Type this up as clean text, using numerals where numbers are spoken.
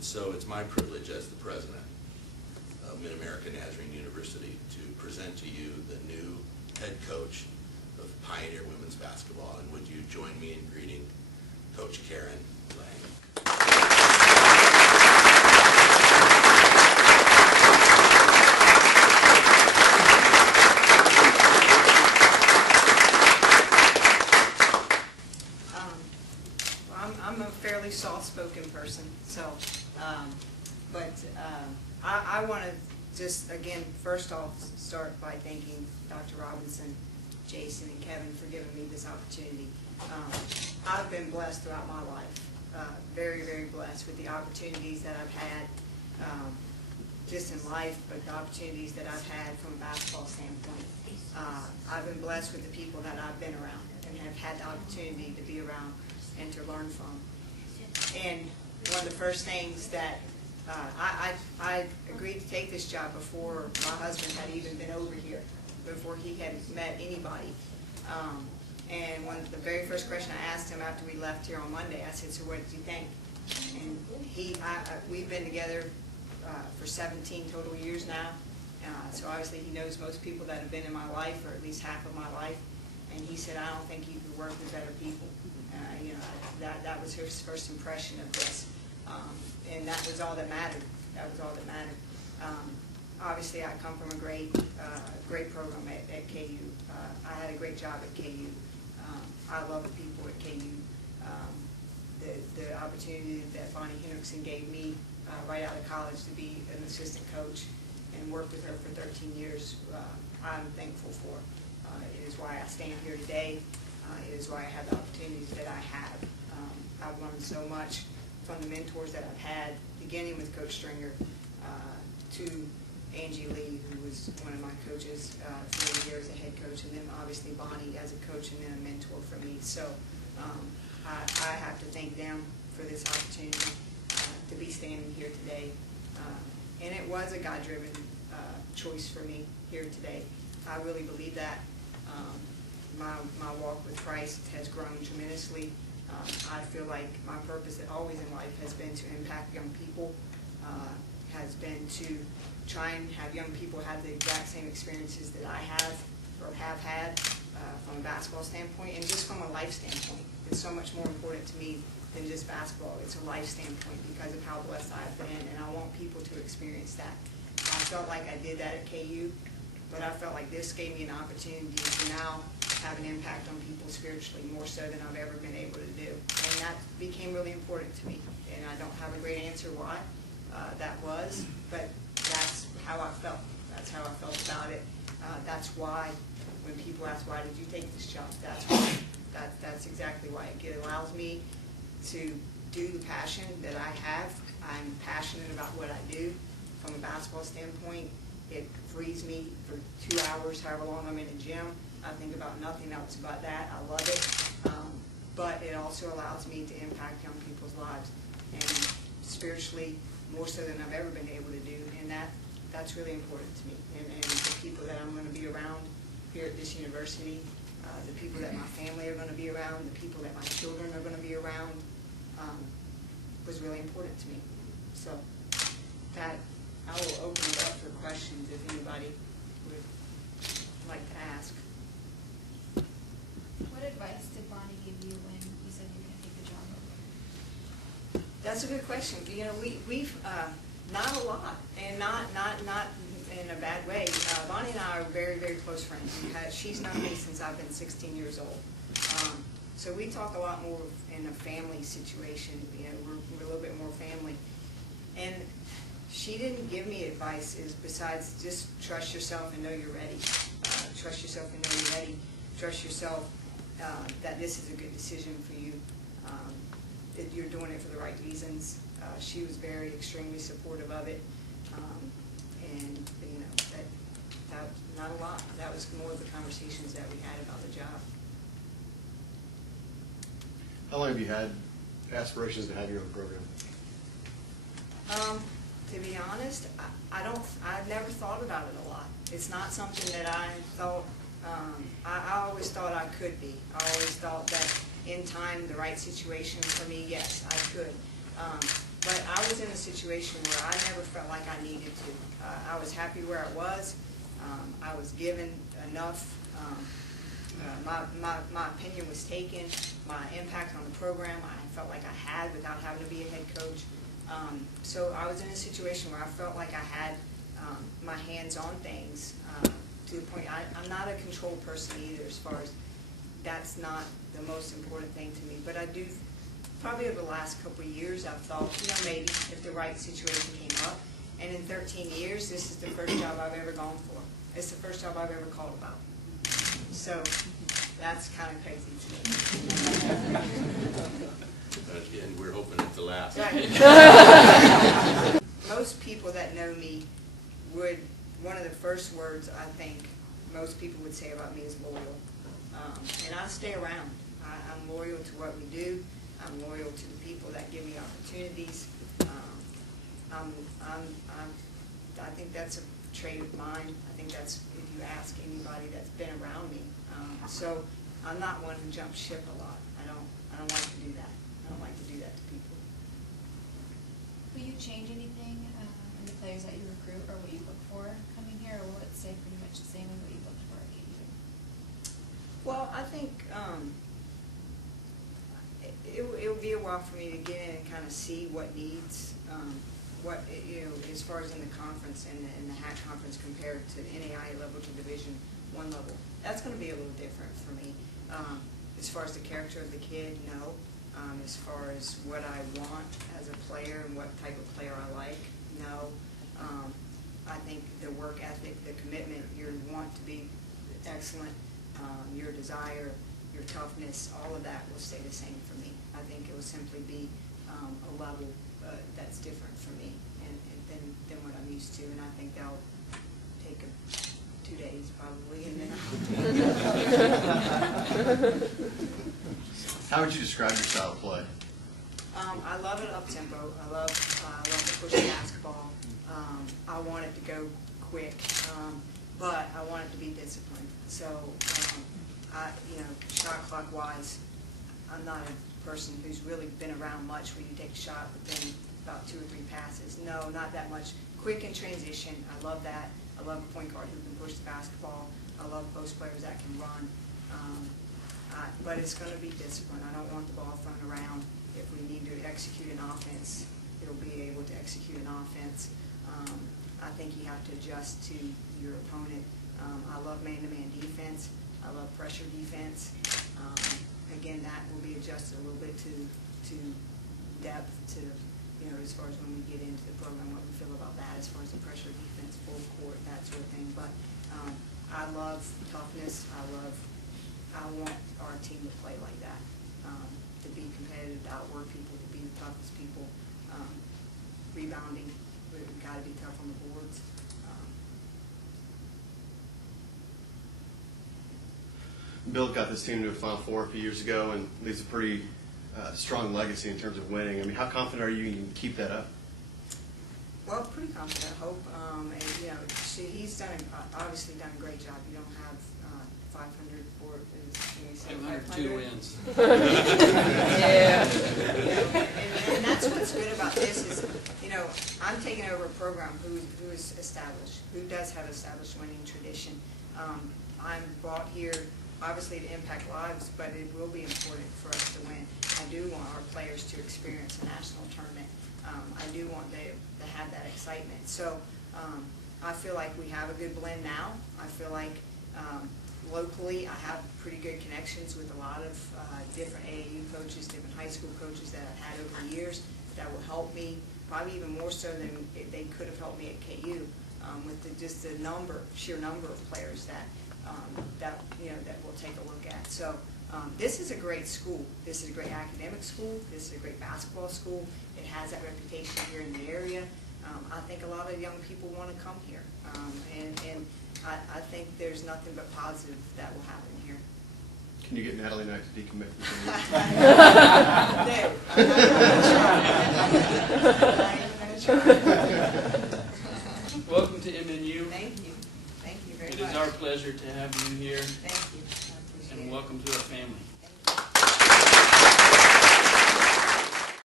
And so it's my privilege as the president of Mid-America Nazarene University to present to you the new head coach of Pioneer Women's Basketball. And would you join me in greeting Coach Karen Lange? I'm a fairly soft-spoken person, so, I want to just, again, first off, start by thanking Dr. Robinson, Jason, and Kevin for giving me this opportunity. I've been blessed throughout my life, very, very blessed with the opportunities that I've had, just in life, but the opportunities that I've had from a basketball standpoint. I've been blessed with the people that I've been around and have had the opportunity to be around and to learn from. And one of the first things that I agreed to take this job before my husband had even been over here, before he had met anybody. And the very first question I asked him after we left here on Monday, I said, "So what did you think?" And we've been together for 17 total years now. So obviously he knows most people that have been in my life, or at least half of my life. And he said, "I don't think you could work with better people." You know, that was his first impression of this, and that was all that mattered. That was all that mattered. Obviously, I come from a great program at KU. I had a great job at KU. I love the people at KU. The opportunity that Bonnie Hendrickson gave me right out of college to be an assistant coach and work with her for 13 years, I'm thankful for. It is why I stand here today. It is why I have the opportunities that I have. I've learned so much from the mentors that I've had, beginning with Coach Stringer, to Angie Lee, who was one of my coaches for many years, a head coach, and then obviously Bonnie as a coach and then a mentor for me. So I have to thank them for this opportunity to be standing here today. And it was a God-driven choice for me here today. I really believe that. My walk with Christ has grown tremendously. I feel like my purpose always in life has been to impact young people, has been to try and have young people have the exact same experiences that I have or have had from a basketball standpoint, and just from a life standpoint. It's so much more important to me than just basketball. It's a life standpoint because of how blessed I've been, and I want people to experience that. I felt like I did that at KU, but I felt like this gave me an opportunity to now have an impact on people spiritually more so than I've ever been able to do. And that became really important to me. And I don't have a great answer why that was, but that's how I felt. That's how I felt about it. That's why when people ask, "Why did you take this job?" That's why. That's exactly why. It allows me to do the passion that I have. I'm passionate about what I do from a basketball standpoint. It frees me for 2 hours, however long I'm in the gym. I think about nothing else but that. I love it. But it also allows me to impact young people's lives, and spiritually more so than I've ever been able to do. And that's really important to me. And the people that I'm going to be around here at this university, the people that my family are going to be around, the people that my children are going to be around, was really important to me. So that I will open it up for questions if anybody would like to ask. What advice did Bonnie give you when you said you were going to take the job over? That's a good question. You know, we've not a lot, and not in a bad way. Bonnie and I are very, very close friends. She's known me since I've been 16 years old. So we talk a lot more in a family situation. You know, we're a little bit more family. And she didn't give me advice besides just trust yourself and know you're ready. Trust yourself and know you're ready. Trust yourself that this is a good decision for you, that you're doing it for the right reasons. She was very extremely supportive of it, and you know, that not a lot. That was more of the conversations that we had about the job. How long have you had aspirations to have your own program? To be honest, I've never thought about it a lot. It's not something that I thought. I always thought I could be. I always thought that in time, the right situation for me, yes, I could. But I was in a situation where I never felt like I needed to. I was happy where I was. I was given enough. My opinion was taken. My impact on the program I felt like I had without having to be a head coach. So I was in a situation where I felt like I had my hands on things to the point. I'm not a control person either, as far as that's not the most important thing to me. But I do, probably over the last couple of years, I've thought, maybe if the right situation came up. And in 13 years, this is the first job I've ever gone for. It's the first job I've ever called about. So that's kind of crazy to me. And we're hoping it's the last. Right. Most people that know me would, one of the first words I think most people would say about me is loyal. And I stay around. I'm loyal to what we do. I'm loyal to the people that give me opportunities. I think that's a trait of mine. I think that's, if you ask anybody that's been around me. So I'm not one who jumps ship a lot. I don't like to do that. I don't like to do that to people. Will you change anything in the players that you recruit, or what you look for coming here, or will it stay pretty much the same as what you looked for at KU? Well, I think it will be a while for me to get in and kind of see what needs, as far as in the conference and the HAC conference compared to NAIA level to Division I level. That's going to be a little different for me. As far as the character of the kid, no. As far as what I want as a player and what type of player I like, no. I think the work ethic, the commitment, your want to be excellent, your desire, your toughness, all of that will stay the same for me. I think it will simply be a level that's different for me than what I'm used to, and I think that'll take 2 days probably, and then How would you describe your style of play? I love it up tempo. I love to push the basketball. I want it to go quick, but I want it to be disciplined. So, shot clock wise, I'm not a person who's really been around much where you take a shot within about 2 or 3 passes. No, not that much. Quick in transition. I love that. I love a point guard who can push the basketball. I love post players that can run. But it's going to be disciplined. I don't want the ball thrown around. If we need to execute an offense, it'll be able to execute an offense. I think you have to adjust to your opponent. I love man-to-man defense. I love pressure defense. Again, that will be adjusted a little bit to depth, to, as far as when we get into the program, what we feel about that, as far as the pressure defense, full court, that sort of thing. But I love toughness. I want our team to play like that, to be competitive, to outwork people, to be the toughest people. Rebounding, we've got to be tough on the boards. Bill got this team to a Final Four a few years ago and leaves a pretty strong legacy in terms of winning. I mean, how confident are you can keep that up? Well, pretty confident, I hope. He's obviously done a great job. You don't have 500 for I've had 2 wins. Yeah. And that's what's good about this is, I'm taking over a program who is established, who does have established winning tradition. I'm brought here obviously to impact lives, but it will be important for us to win. I do want our players to experience a national tournament. I do want them to have that excitement. So I feel like we have a good blend now. I feel like locally I have pretty good connections with a lot of different AAU coaches, different high school coaches that I've had over the years that will help me, probably even more so than they could have helped me at KU, with just the sheer number of players that we'll take a look at. So this is a great school. This is a great academic school. This is a great basketball school. It has that reputation here in the area. I think a lot of young people want to come here, and I think there's nothing but positive that will happen here. Can you get Natalie and I to decommit from Welcome to MNU. Thank you. Thank you very much. It is our pleasure to have you here, Thank you. I appreciate and it. welcome to our family.